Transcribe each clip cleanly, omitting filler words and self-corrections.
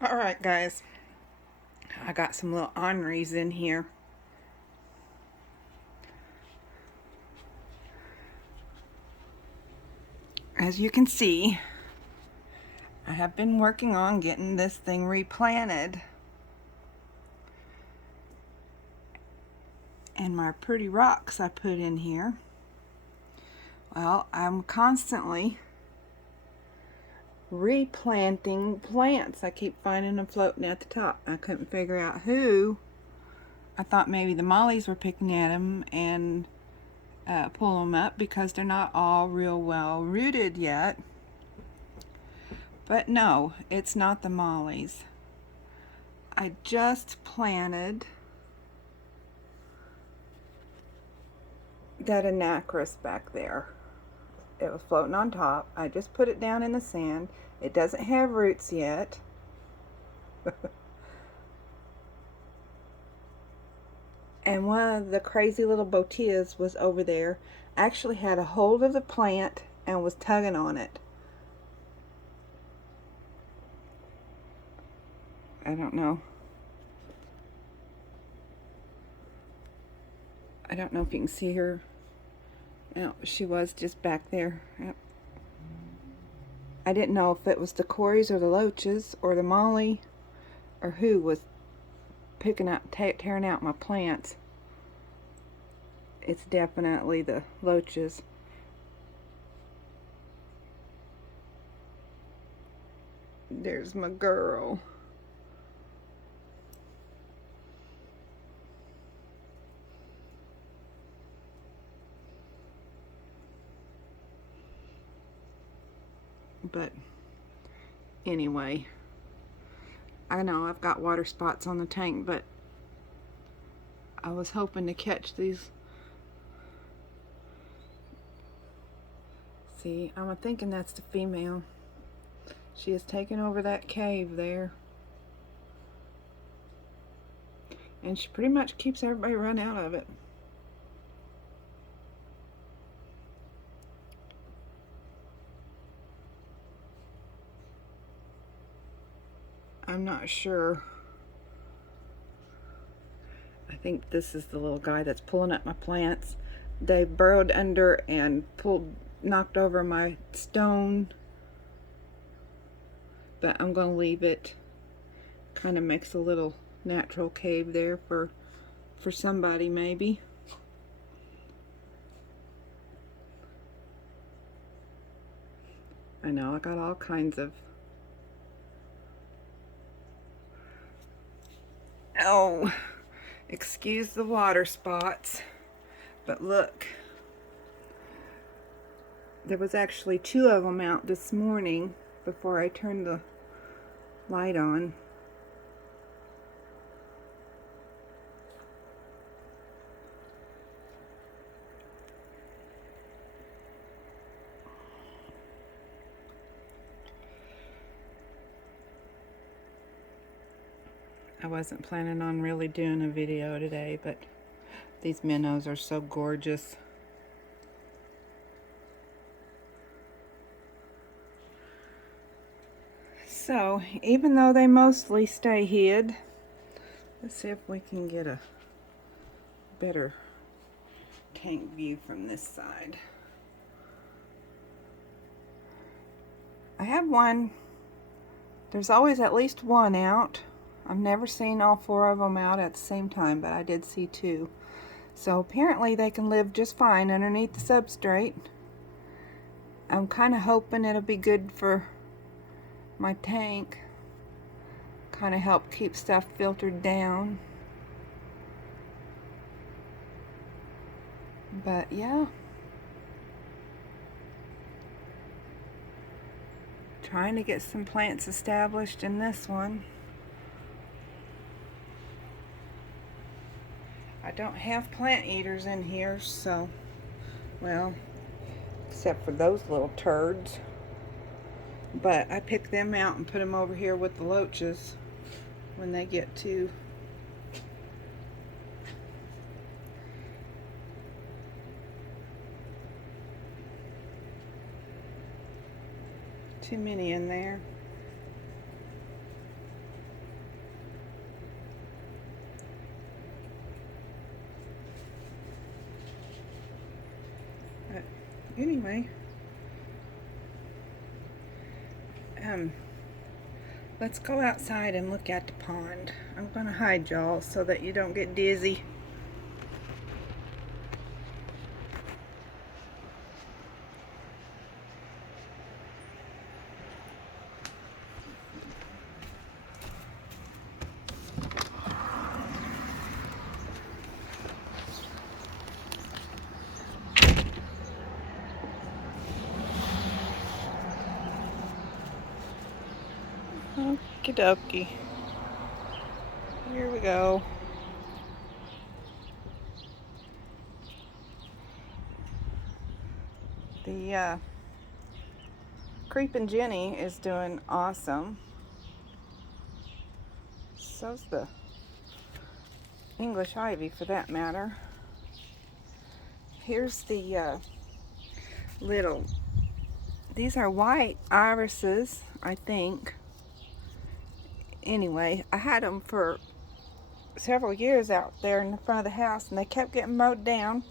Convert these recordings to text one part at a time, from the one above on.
Alright guys, I got some little orneries in here. As you can see, I have been working on getting this thing replanted. And my pretty rocks I put in here. Well, I'm constantly replanting plants. I keep finding them floating at the top. I couldn't figure out who. I thought maybe the mollies were picking at them and pull them up because they're not all real well rooted yet. But no, it's not the mollies. I just planted that anacris back there. It was floating on top. I just put it down in the sand. It doesn't have roots yet. And one of the crazy little botillas was over there. Actually had a hold of the plant and was tugging on it. I don't know. I don't know if you can see her. No, she was just back there. Yep. I didn't know if it was the cories or the loaches or the molly or who was picking up, tearing out my plants. It's definitely the loaches. There's my girl. But anyway, I know I've got water spots on the tank, but I was hoping to catch these. See, I'm thinking that's the female. She has taken over that cave there. And she pretty much keeps everybody run out of it. I'm not sure. I think this is the little guy that's pulling up my plants. They burrowed under and knocked over my stone. But I'm going to leave it. Kind of makes a little natural cave there for somebody maybe. I know I got all kinds of excuse the water spots, but look, there was actually 2 of them out this morning before I turned the light on. I wasn't planning on really doing a video today, but these minnows are so gorgeous. So, even though they mostly stay hid, let's see if we can get a better tank view from this side. I have one. There's always at least one out. I've never seen all 4 of them out at the same time, but I did see 2. So apparently they can live just fine underneath the substrate. I'm kind of hoping it'll be good for my tank. Kind of help keep stuff filtered down. But yeah. Trying to get some plants established in this one. I don't have plant eaters in here, so, well, except for those little turds. But I pick them out and put them over here with the loaches when they get too many in there. Anyway, let's go outside and look at the pond. I'm gonna hide y'all so that you don't get dizzy. Okie dokie. Here we go. The Creepin' Jenny is doing awesome. So's the English ivy, for that matter. Here's the little, these are white irises, I think. Anyway, I had them for several years out there in the front of the house, and they kept getting mowed down,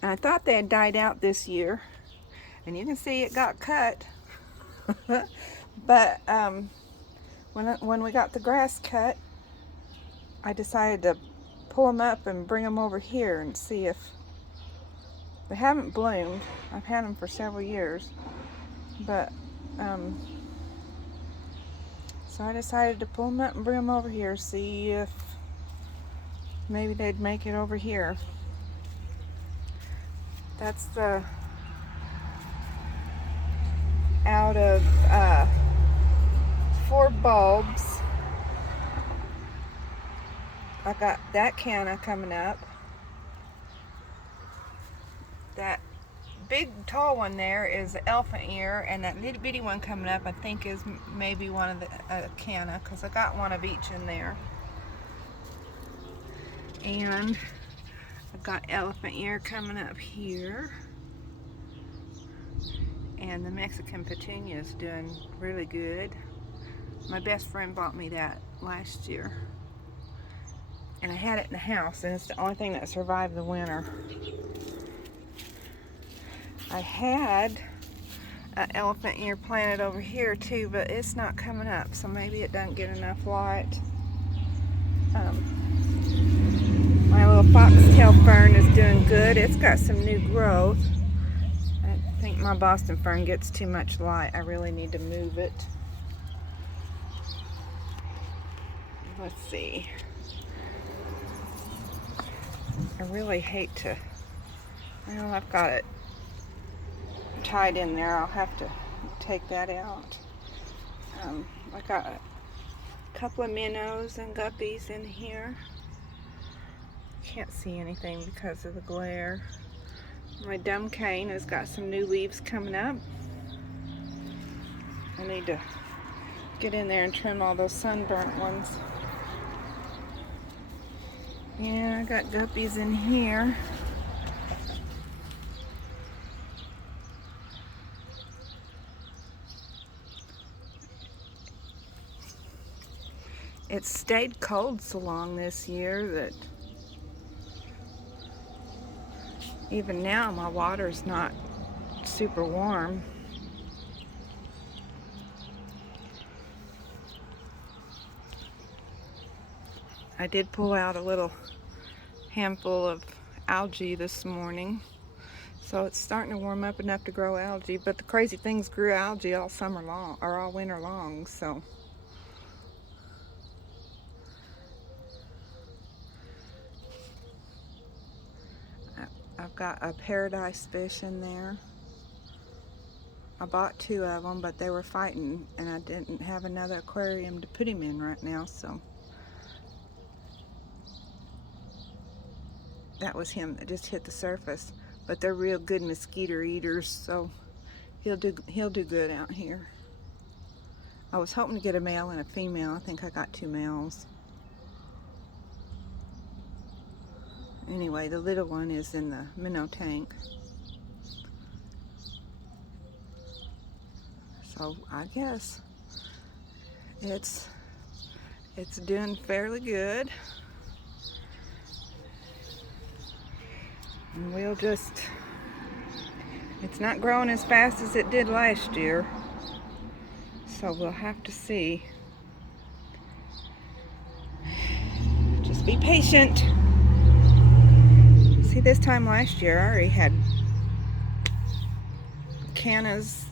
and I thought they had died out this year, and you can see it got cut. But when we got the grass cut, I decided to pull them up and bring them over here and see if they haven't bloomed. I've had them for several years, but so I decided to pull them up and bring them over here, see if maybe they'd make it over here. That's the out of 4 bulbs. I got that canna coming up. That big tall one there is the elephant ear, and that little bitty one coming up I think is maybe one of the canna, because I got one of each in there. And I've got elephant ear coming up here, and the Mexican Petunia is doing really good. My best friend bought me that last year, and I had it in the house, and it's the only thing that survived the winter. I had an elephant ear planted over here too, but it's not coming up, so maybe it doesn't get enough light. My little foxtail fern is doing good. It's got some new growth. I think my Boston fern gets too much light. I really need to move it. Let's see. I really hate to, well, I've got it tied in there. I'll have to take that out. I got a couple of minnows and guppies in here. Can't see anything because of the glare. My dumb cane has got some new leaves coming up. I need to get in there and trim all those sunburnt ones. Yeah, I got guppies in here. It's stayed cold so long this year that even now my water's not super warm. I did pull out a little handful of algae this morning, so it's starting to warm up enough to grow algae, but the crazy things grew algae all summer long, or all winter long, so I've got a paradise fish in there. I bought 2 of them, but they were fighting, and I didn't have another aquarium to put him in right now, so that was him that just hit the surface. But they're real good mosquito eaters, so he'll do good out here. I was hoping to get a male and a female. I think I got 2 males. Anyway, the little one is in the minnow tank. So I guess it's doing fairly good. And we'll just It's not growing as fast as it did last year, so we'll have to see. Just be patient. See, this time last year I already had cannas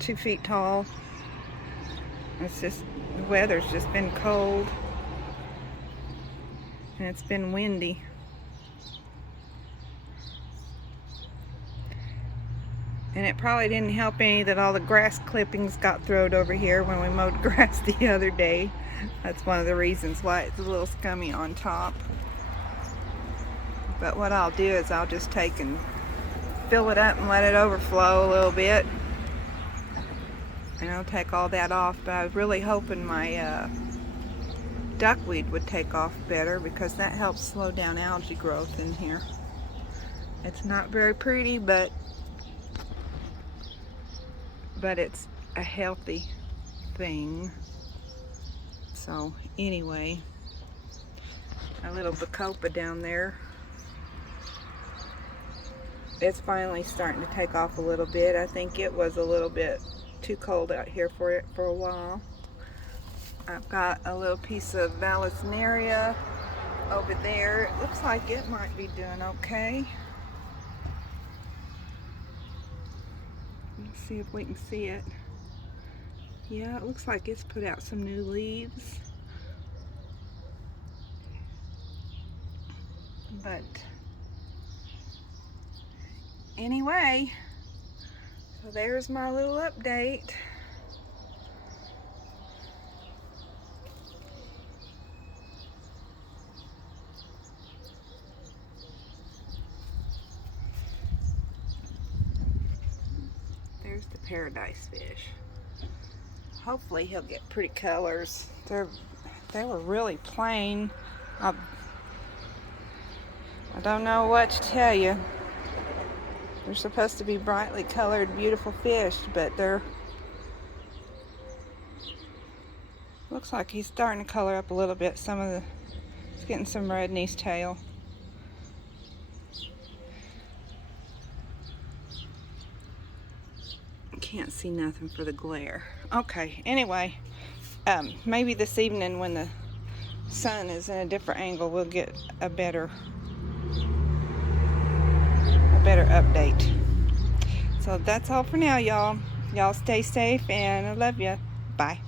2 feet tall. It's just, the weather's just been cold and it's been windy. And it probably didn't help any that all the grass clippings got thrown over here when we mowed grass the other day. That's one of the reasons why it's a little scummy on top. But what I'll do is I'll just take and fill it up and let it overflow a little bit. And I'll take all that off. But I was really hoping my duckweed would take off better, because that helps slow down algae growth in here. It's not very pretty, but it's a healthy thing. So anyway, a little bacopa down there, it's finally starting to take off a little bit. I think it was a little bit too cold out here for it for a while. I've got a little piece of Vallisneria over there. It looks like it might be doing okay. Let's see if we can see it. Yeah, it looks like it's put out some new leaves. But anyway, so there's my little update. There's the paradise fish. Hopefully he'll get pretty colors. They were really plain. I don't know what to tell you. They're supposed to be brightly colored, beautiful fish, but looks like he's starting to color up a little bit. He's getting some red in his tail. Can't see nothing for the glare. Okay, anyway, maybe this evening when the sun is in a different angle, we'll get a better update. So that's all for now, y'all. Y'all stay safe, and I love you. Bye.